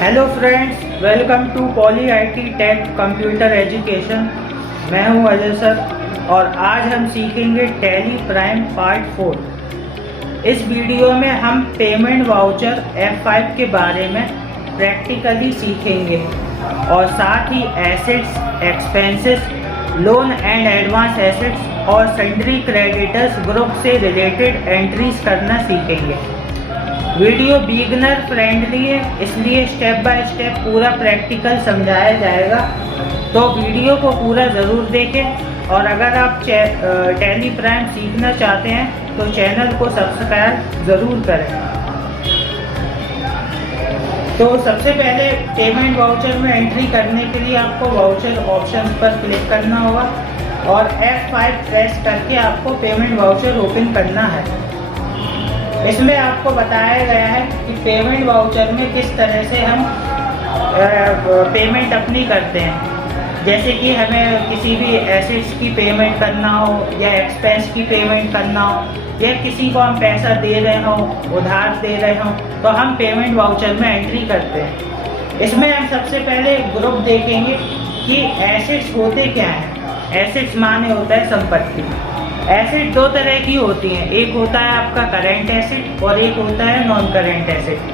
Hello friends, welcome to poly IT tech computer education. मैं हूं Ajay sir और आज हम सीखेंगे टैली प्राइम पार्ट 4। इस वीडियो में हम पेमेंट वाउचर F5 के बारे में प्रैक्टिकली सीखेंगे और साथ ही assets, expenses, loan and advance assets और सन्ड्री क्रेडिटर्स ग्रुप से रिलेटेड एंट्रीज करना सीखेंगे। वीडियो बिगिनर फ्रेंडली है, इसलिए स्टेप बाय स्टेप पूरा प्रैक्टिकल समझाया जाएगा, तो वीडियो को पूरा ज़रूर देखें। और अगर आप टैली प्राइम सीखना चाहते हैं तो चैनल को सब्सक्राइब ज़रूर करें। तो सबसे पहले पेमेंट वाउचर में एंट्री करने के लिए आपको वाउचर ऑप्शन पर क्लिक करना होगा और F5 प्रेस करके आपको पेमेंट वाउचर ओपन करना है। इसमें आपको बताया गया है कि पेमेंट वाउचर में किस तरह से हम पेमेंट अपनी करते हैं। जैसे कि हमें किसी भी एसेट्स की पेमेंट करना हो या एक्सपेंस की पेमेंट करना हो या किसी को हम पैसा दे रहे हो, उधार दे रहे हो, तो हम पेमेंट वाउचर में एंट्री करते हैं। इसमें हम सबसे पहले ग्रुप देखेंगे कि एसेट्स होते क्या हैं। एसेट्स माने होता है संपत्ति। एसेट दो तरह की होती हैं, एक होता है आपका करेंट एसेट और एक होता है non current asset.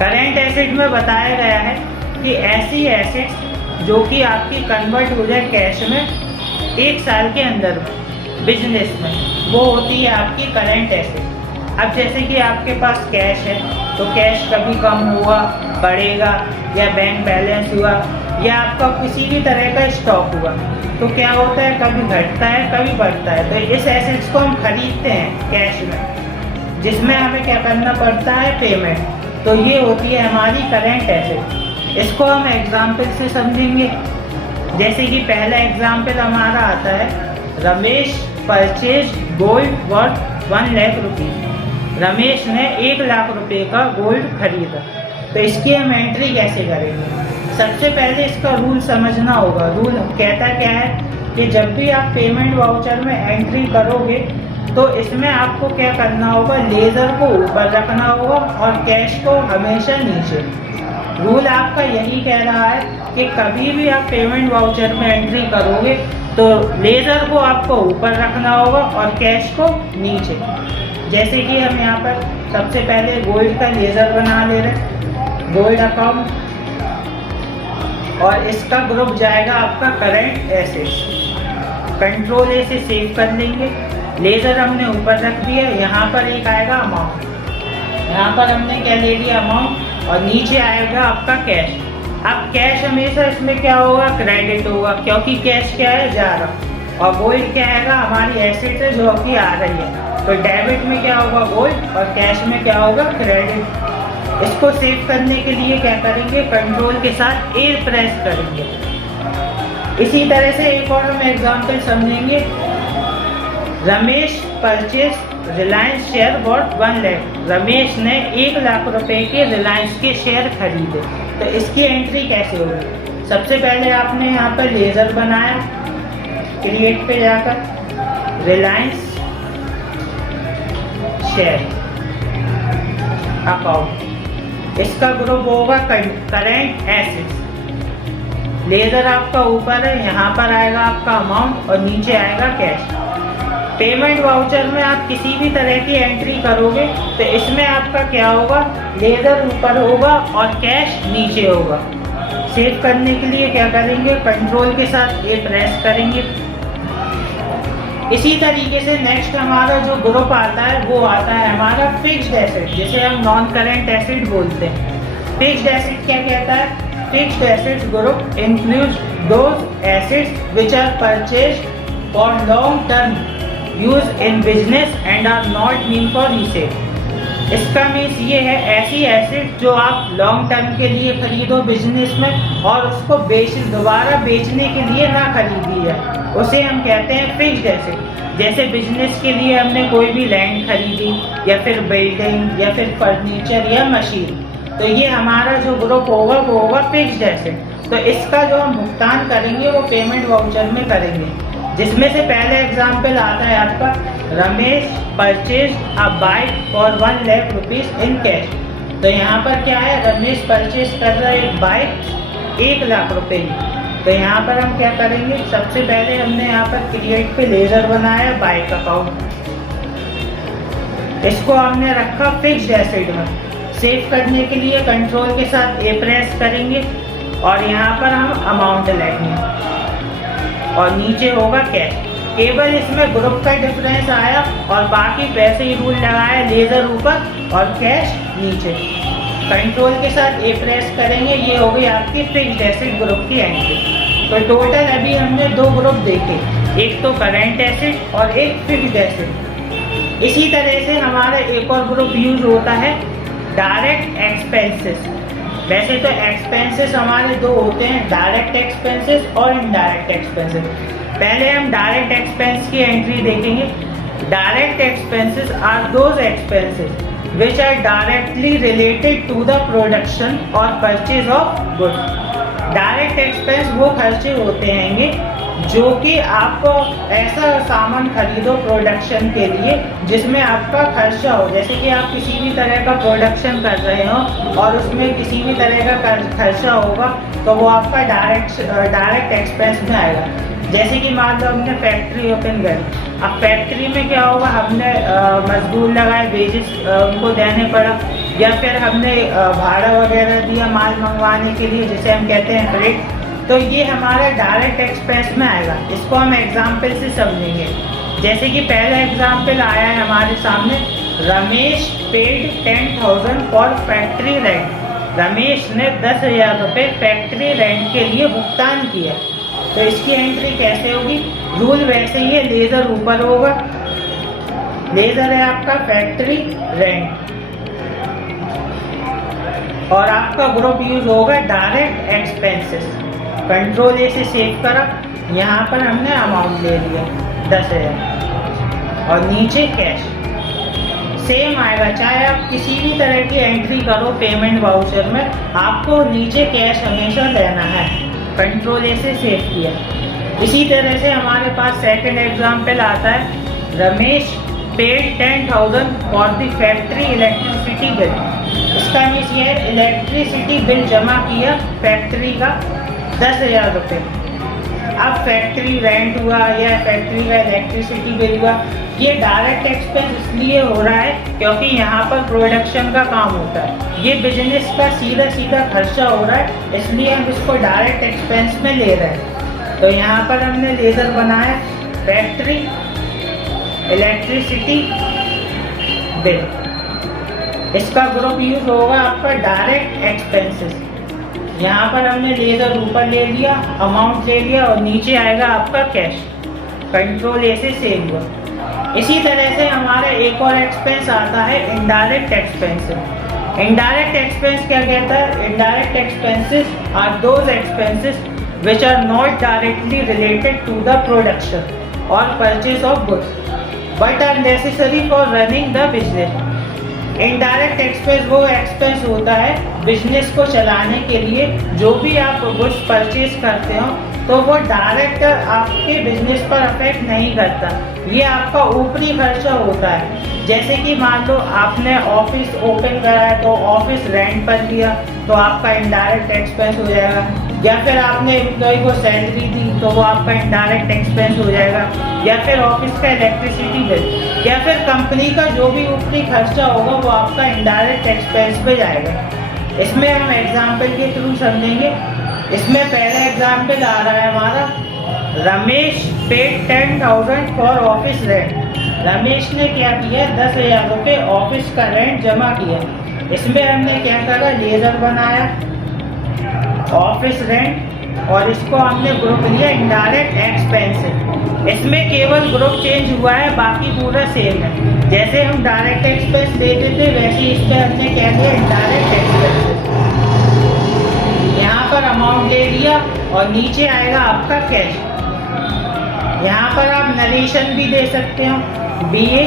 Current asset में बताया गया है कि ऐसी एसेट्स जो कि आपकी कन्वर्ट हो जाए कैश में 1 साल के अंदर में बिजनेस में, वो होती है आपकी करेंट एसेट। अब जैसे कि आपके पास कैश है तो कैश कभी कम हुआ, बढ़ेगा, या बैंक बैलेंस हुआ, या आपका किसी भी तरह का स्टॉक हुआ, तो क्या होता है, कभी घटता है कभी बढ़ता है। तो इस एसेट्स को हम खरीदते हैं कैश में, जिसमें हमें क्या करना पड़ता है, पेमेंट। तो ये होती है हमारी करेंट एसेट। इसको हम एग्जाम्पल से समझेंगे। जैसे कि पहला एग्जाम्पल हमारा आता है, Ramesh purchase gold worth 1 lakh rupees. Ramesh ने 1 लाख रुपए का गोल्ड खरीदा। तो इसकी हम एंट्री कैसे करेंगे? सबसे पहले इसका रूल समझना होगा। रूल कहता क्या है कि जब भी आप पेमेंट वाउचर में एंट्री करोगे तो इसमें आपको क्या करना होगा, लेज़र को ऊपर रखना होगा और कैश को हमेशा नीचे। रूल आपका यही कह रहा है कि कभी भी आप पेमेंट वाउचर में एंट्री करोगे तो लेज़र को आपको ऊपर रखना होगा और कैश को नीचे। जैसे कि हम यहाँ पर सबसे पहले गोल्ड का लेज़र बना ले रहे हैं, गोल्ड अकाउंट, और इसका ग्रुप जाएगा आपका करंट एसेट्स। कंट्रोल ए से सेव कर लेंगे। लेज़र हमने ऊपर रख दिया, यहाँ पर एक आएगा अमाउंट, यहाँ पर हमने क्या ले लिया, अमाउंट, और नीचे आएगा आपका कैश। अब कैश हमेशा इसमें क्या होगा, क्रेडिट होगा, क्योंकि कैश क्या है, जा रहा, और गोल्ड क्या आएगा, हमारी एसेट है जो कि आ रही है। तो डेबिट में क्या होगा, गोल्ड, और कैश में क्या होगा, क्रेडिट। इसको सेव करने के लिए क्या करेंगे, कंट्रोल के साथ ए प्रेस करेंगे। इसी तरह से एक और हम एग्जांपल समझेंगे। Ramesh purchase Reliance share worth 1 lakh. Ramesh ने 1 लाख रुपए के रिलायंस के शेयर खरीदे। तो इसकी एंट्री कैसे होगी? सबसे पहले आपने यहाँ पर लेज़र बनाया, क्रिएट पे जाकर रिलायंस शेयर अकाउंट, इसका ग्रुप होगा करेंट एसेट्स। लेज़र आपका ऊपर है, यहाँ पर आएगा आपका अमाउंट और नीचे आएगा कैश। पेमेंट वाउचर में आप किसी भी तरह की एंट्री करोगे तो इसमें आपका क्या होगा, लेज़र ऊपर होगा और कैश नीचे होगा। सेव करने के लिए क्या करेंगे, कंट्रोल के साथ ए प्रेस करेंगे। इसी तरीके से नेक्स्ट हमारा जो ग्रुप आता है वो आता है हमारा फिक्स्ड एसेट, जिसे हम नॉन करेंट एसेट बोलते हैं। फिक्स्ड एसेट क्या कहता है, fixed assets group includes those assets which are purchased for long term use in business and are not mean for resale. इसका मीन्स ये है, ऐसी एसेट जो आप लॉन्ग टर्म के लिए खरीदो बिजनेस में और उसको दोबारा बेचने के लिए ना खरीदी है, उसे हम कहते हैं फिक्स्ड एसेट। जैसे बिजनेस के लिए हमने कोई भी लैंड खरीदी या फिर बिल्डिंग या फिर फर्नीचर या मशीन, तो ये हमारा जो ग्रुप होगा वो होगा फिक्स्ड एसेट। तो इसका जो हम भुगतान करेंगे वो पेमेंट वाउचर में करेंगे, जिसमें से पहले एग्जाम्पल आता है आपका, Ramesh purchase a bike for 1 lakh rupees in cash. तो यहाँ पर क्या है, रमेश परचेज कर रहा है एक बाइक 1 लाख रुपए की। तो यहाँ पर हम क्या करेंगे, सबसे पहले हमने यहाँ पर क्रिएट पे लेजर बनाया बाइक अकाउंट, इसको हमने रखा फिक्स्ड एसेट में। सेव करने के लिए कंट्रोल के साथ ए प्रेस करेंगे और यहाँ पर हम अमाउंट लेंगे और नीचे होगा कैश। केवल इसमें ग्रुप का डिफरेंस आया और बाकी पैसे ही रूल लगाया, लेजर ऊपर और कैश नीचे। कंट्रोल के साथ ए प्रेस करेंगे, ये हो गई आपकी फिक्स्ड एसेट ग्रुप की एंट्री। तो टोटल अभी हमने 2 ग्रुप देखे, एक तो करंट एसेट और एक फिक्स्ड एसेट। इसी तरह से हमारा एक और ग्रुप यूज होता है डायरेक्ट एक्सपेंसेस। वैसे तो एक्सपेंसेस हमारे 2 होते हैं, डायरेक्ट एक्सपेंसेस और इनडायरेक्ट एक्सपेंसेस। पहले हम डायरेक्ट एक्सपेंस की एंट्री देखेंगे। Direct expenses are those expenses which are directly related to the production or purchase of goods। Direct expense वो खर्चे होते हैं जो कि आप ऐसा सामान खरीदो प्रोडक्शन के लिए जिसमें आपका खर्चा हो। जैसे कि आप किसी भी तरह का प्रोडक्शन कर रहे हो और उसमें किसी भी तरह का खर्चा होगा तो वो आपका डायरेक्ट एक्सपेंस में आएगा। जैसे कि मान लो हमने फैक्ट्री ओपन करी, अब फैक्ट्री में क्या होगा, हमने मजदूर लगाए, वेजेस उनको देने पड़ा, या फिर हमने भाड़ा वगैरह दिया माल मंगवाने के लिए, जिसे हम कहते हैं फ्रेट। तो ये हमारा डायरेक्ट एक्सपेंस में आएगा। इसको हम एग्जाम्पल से समझेंगे। जैसे कि पहला एग्जाम्पल आया है हमारे सामने, Ramesh paid 10,000 for factory rent. Ramesh ने 10,000 रुपये फैक्ट्री रेंट के लिए भुगतान किया। तो इसकी एंट्री कैसे होगी, रूल वैसे ही है, लेजर ऊपर होगा, लेजर है आपका फैक्ट्री रेंट और आपका ग्रुप यूज होगा डायरेक्ट एक्सपेंसेस। कंट्रोल ए से सेव करा, यहाँ पर हमने अमाउंट ले लिया 10,000 और नीचे कैश। सेम आएगा, चाहे आप किसी भी तरह की एंट्री करो पेमेंट वाउचर में, आपको नीचे कैश हमेशा लेना है। कंट्रोल ए से सेव किया। इसी तरह से हमारे पास सेकंड एग्जाम्पल आता है, Ramesh paid 10,000 for the factory electricity bill. इसका मीन्स ये है, इलेक्ट्रिसिटी बिल जमा किया फैक्ट्री का 10,000 रुपये। अब फैक्ट्री रेंट हुआ या फैक्ट्री का इलेक्ट्रिसिटी बिल हुआ, ये डायरेक्ट एक्सपेंस इसलिए हो रहा है क्योंकि यहाँ पर प्रोडक्शन का काम होता है, ये बिजनेस का सीधा सीधा खर्चा हो रहा है, इसलिए हम इसको डायरेक्ट एक्सपेंस में ले रहे हैं। तो यहाँ पर हमने लेजर बनाया फैक्ट्री इलेक्ट्रिसिटी बिल, इसका ग्रुप यूज होगा आपका डायरेक्ट एक्सपेंसेस। यहाँ पर हमने लेजर ऊपर ले लिया, अमाउंट ले लिया और नीचे आएगा आपका कैश। कंट्रोल ए से सेव हुआ। इसी तरह से हमारा एक और एक्सपेंस आता है इनडायरेक्ट एक्सपेंसेस। इनडायरेक्ट एक्सपेंस क्या कहता है, indirect expenses are those expenses which are not directly related to the production or purchase of goods but are necessary for running the business। Indirect expense वो expense होता है business को चलाने के लिए, जो भी आप गुड्स परचेज करते हो तो वो डायरेक्ट आपके बिजनेस पर अफेक्ट नहीं करता, ये आपका ऊपरी खर्चा होता है। जैसे कि मान लो आपने ऑफिस ओपन करा है तो ऑफिस रेंट पर लिया तो आपका इनडायरेक्ट एक्सपेंस हो जाएगा, या फिर आपने एम्प्लॉय को सैलरी दी तो वो आपका इनडायरेक्ट एक्सपेंस हो जाएगा, या फिर ऑफिस का इलेक्ट्रिसिटी बिल, या फिर कंपनी का जो भी ऊपरी खर्चा होगा वो आपका इनडायरेक्ट एक्सपेंस पे जाएगा। इसमें हम एग्जाम्पल के थ्रू समझेंगे। इसमें पहला एग्जाम्पल आ रहा है हमारा, Ramesh paid 10,000 for office rent. Ramesh ने क्या किया, 10,000 रुपये ऑफिस का रेंट जमा किया। इसमें हमने क्या करा, लेजर बनाया ऑफिस रेंट और इसको हमने ग्रुप लिया इनडायरेक्ट एक्सपेंस। इसमें केवल ग्रुप चेंज हुआ है, बाकी पूरा सेम है। जैसे हम डायरेक्ट एक्सपेंस देते थे वैसे ही इस पर हमने क्या किया, इनडायरेक्ट एक्सपेंसेस। यहाँ पर अमाउंट ले लिया और नीचे आएगा आपका कैश। यहाँ पर आप नरेशन भी दे सकते हो, BA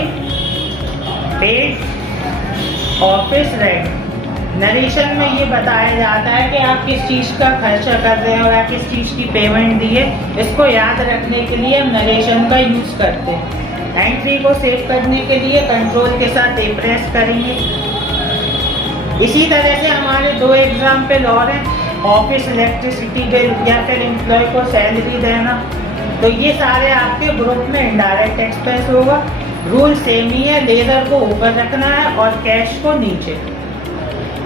paid office rent. Narration में ये बताया जाता है कि आप किस चीज़ का खर्चा कर रहे हो या किस चीज़ की पेमेंट दी है, इसको याद रखने के लिए हम नरेशन का यूज़ करते हैं। एंट्री को सेव करने के लिए कंट्रोल के साथ ए प्रेस करेंगे, इसी तरह से हमारे 2 एग्जाम्पल और हैं, ऑफिस इलेक्ट्रिसिटी बिल या फिर एम्प्लॉय को सैलरी देना। तो ये सारे आपके ग्रुप में इनडायरेक्ट एक्सपेंस होगा। रूल सेम ही है, लेजर को ऊपर रखना है और कैश को नीचे।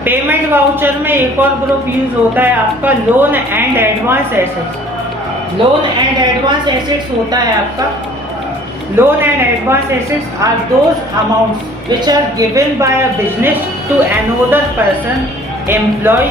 पेमेंट वाउचर में एक और ग्रुप यूज होता है आपका loan and advance assets. Loan and advance assets होता है आपका, loan and advance assets are those amounts which are given by a business to another person, employee,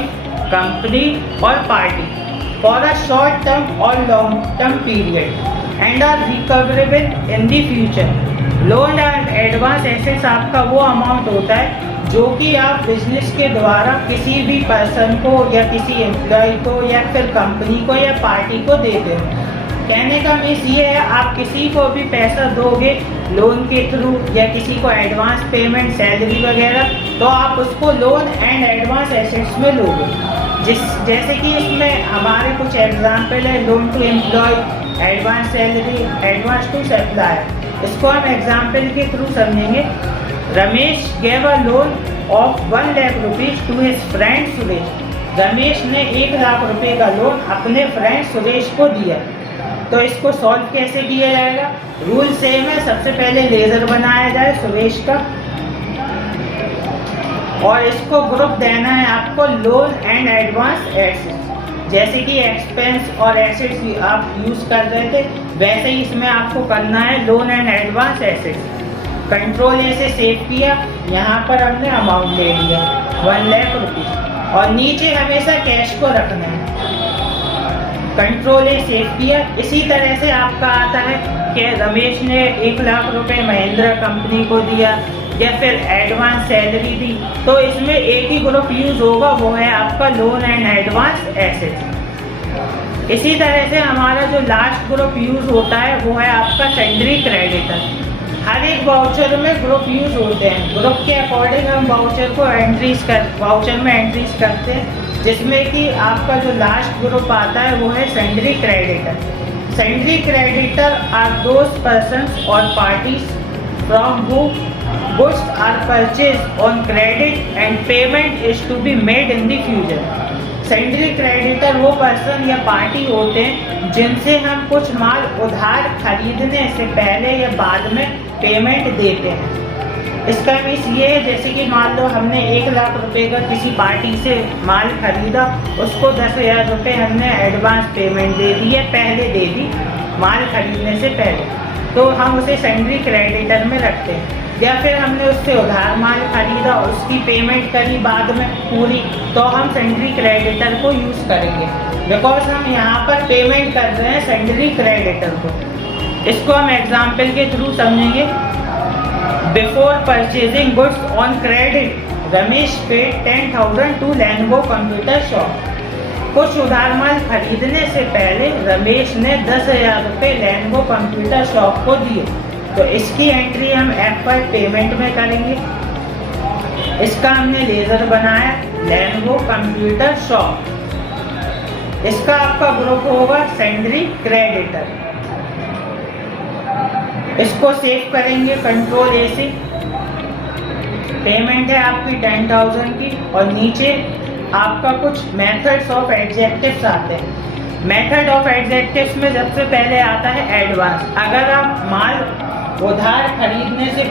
company और party for a short term और long term period and are recoverable in the future. Loan and advance assets आपका वो amount होता है जो कि आप business के द्वारा किसी भी पर्सन को या किसी एम्प्लॉय को या फिर कंपनी को या पार्टी को देते हो। कहने का मीन्स ये है, आप किसी को भी पैसा दोगे लोन के थ्रू या किसी को एडवांस पेमेंट, सैलरी वगैरह, तो आप उसको लोन एंड एडवांस एसेट्स में लोगे। जैसे कि इसमें हमारे कुछ एग्जाम्पल है, loan to employ, advance salary, advance to supplier. इसको हम एग्जाम्पल के थ्रू समझेंगे। Ramesh gave a loan of 1 lakh rupees to his friend Suresh. Ramesh ने 1 लाख रुपए का लोन अपने फ्रेंड सुरेश को दिया। तो इसको सॉल्व कैसे किया जाएगा? रूल सेम है, सबसे पहले लेजर बनाया जाए सुरेश का और इसको ग्रुप देना है आपको लोन एंड एडवांस एसेट्स। जैसे कि एक्सपेंस और एसेट्स आप यूज कर रहे थे, वैसे ही इसमें आपको करना है loan and advance assets. Control ए से सेव किया, यहाँ पर हमने अमाउंट ले लिया 1 लाख रुपीज और नीचे हमेशा कैश को रखना है। कंट्रोल ए सेव किया। इसी तरह से आपका आता है कि रमेश ने 1 लाख रुपए महिंद्रा कंपनी को दिया या फिर एडवांस सैलरी दी, तो इसमें एक ही ग्रुप यूज होगा, वो है आपका लोन एंड एडवांस एसेट्स। इसी तरह से हमारा जो लास्ट ग्रुप यूज होता है वो है आपका सेंड्री क्रेडिटर। हर एक वाउचर में ग्रुप यूज होते हैं, ग्रुप के अकॉर्डिंग हम वाउचर में एंट्रीज करते हैं, जिसमें कि आपका जो लास्ट ग्रुप आता है वो है sundry creditor. Sundry creditor are those persons और parties from who goods are purchase on credit and payment is to be made in the future. Sundry creditor वो पर्सन या पार्टी होते हैं जिनसे हम कुछ माल उधार खरीदने से पहले या बाद में पेमेंट देते हैं। इसका मीन्स ये है, जैसे कि मान लो हमने 1 लाख रुपए का किसी पार्टी से माल खरीदा, उसको 10,000 रुपये हमने एडवांस पेमेंट दे दी है, पहले दे दी माल खरीदने से पहले, तो हम उसे सेंड्री क्रेडिटर में रखते हैं। या फिर हमने उससे उधार माल खरीदा, उसकी पेमेंट करी बाद में पूरी, तो हम सेंड्री क्रेडिटर को यूज़ करेंगे, बिकॉज हम यहाँ पर पेमेंट कर रहे हैं सेंड्री क्रेडिटर को। इसको हम एग्जाम्पल के थ्रू समझेंगे। Before purchasing goods on credit, Ramesh paid 10,000 to Lenovo computer shop. कुछ उधार माल खरीदने से पहले रमेश ने 10,000 रुपये लेनोवो कंप्यूटर शॉप को दिए, तो इसकी एंट्री हम F5 पेमेंट में करेंगे। इसका हमने लेजर बनाया लेनोवो कंप्यूटर शॉप। इसका आपका ग्रुप होगा सेंड्री क्रेडिटर। इसको सेव करेंगे कंट्रोल ए से। पेमेंट है आपकी 10,000 की और नीचे आपका कुछ मेथड्स ऑफ एडजेक्टिव्स आते हैं। मेथड ऑफ एडजेक्टिव्स में सबसे पहले आता है एडवांस। अगर आप माल उधार खरीदने से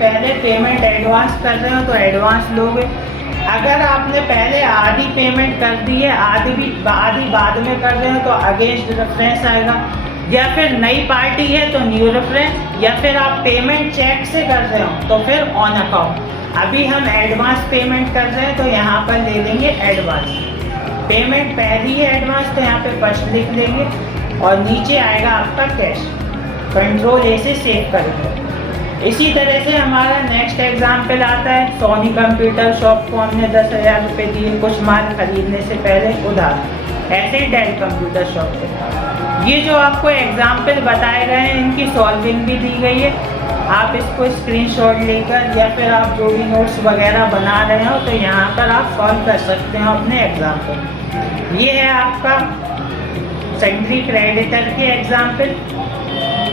पहले पेमेंट एडवांस कर रहे हो तो एडवांस लोगे। अगर आपने पहले आधी पेमेंट कर दी है, आधी बाद में कर रहे हो तो अगेंस्ट रेफरेंस आएगा। या फिर नई पार्टी है तो न्यू रेफरेंस, या फिर आप पेमेंट चेक से कर रहे हो तो फिर ऑन अकाउंट। अभी हम एडवांस पेमेंट कर रहे हैं तो यहाँ पर ले लेंगे एडवांस। पेमेंट पहली है एडवांस तो यहाँ पे फर्स्ट लिख लेंगे और नीचे आएगा आपका कैश। कंट्रोल ए से सेव करेंगे। इसी तरह से हमारा नेक्स्ट एग्जाम्पल आता है सोनी कंप्यूटर शॉप को हमने 10,000 रुपये दिए कुछ माल खरीदने से पहले उधार, ऐसे ही डेल कंप्यूटर शॉप पे। ये जो आपको एग्जाम्पल बताए गए हैं इनकी सॉल्विंग भी दी गई है। आप इसको स्क्रीनशॉट लेकर या फिर आप जो भी नोट्स वगैरह बना रहे हो तो यहाँ पर आप सॉल्व कर सकते हो अपने एग्जाम्पल। ये है आपका सेंड्री क्रेडिटर के एग्जाम्पल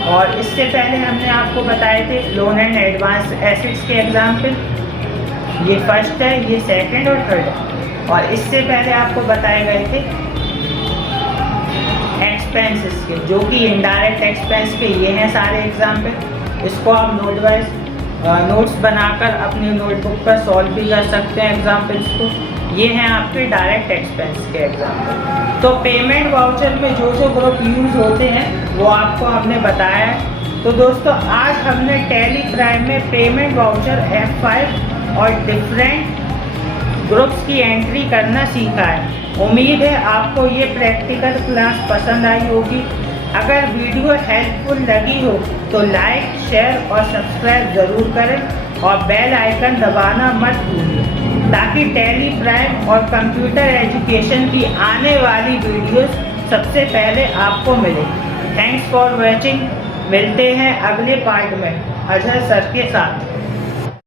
और इससे पहले हमने आपको बताए थे लोन एंड एडवांस एसेट्स के एग्जाम्पल। ये फर्स्ट है, ये सेकंड और थर्ड है। और इससे पहले आपको बताए गए थे एक्सपेंसेस के, जो कि इनडायरेक्ट एक्सपेंस के ये हैं सारे एग्जाम्पल। इसको आप नोट वाइज नोट्स बनाकर अपनी नोटबुक पर सॉल्व भी कर सकते हैं एग्जाम्पल्स को। ये हैं आपके डायरेक्ट एक्सपेंस के एग्जाम्पल। तो पेमेंट वाउचर में जो जो ग्रुप यूज़ होते हैं वो आपको हमने बताया है। तो दोस्तों आज हमने टैली प्राइम में पेमेंट वाउचर F5 और डिफरेंट ग्रुप्स की एंट्री करना सीखा है। उम्मीद है आपको ये प्रैक्टिकल क्लास पसंद आई होगी। अगर वीडियो हेल्पफुल लगी हो तो लाइक, शेयर और सब्सक्राइब ज़रूर करें और बेल आइकन दबाना मत भूलिए, ताकि टैली प्राइम और कंप्यूटर एजुकेशन की आने वाली वीडियोस सबसे पहले आपको मिले। Thanks for watching. मिलते हैं अगले पार्ट में अजहर सर के साथ।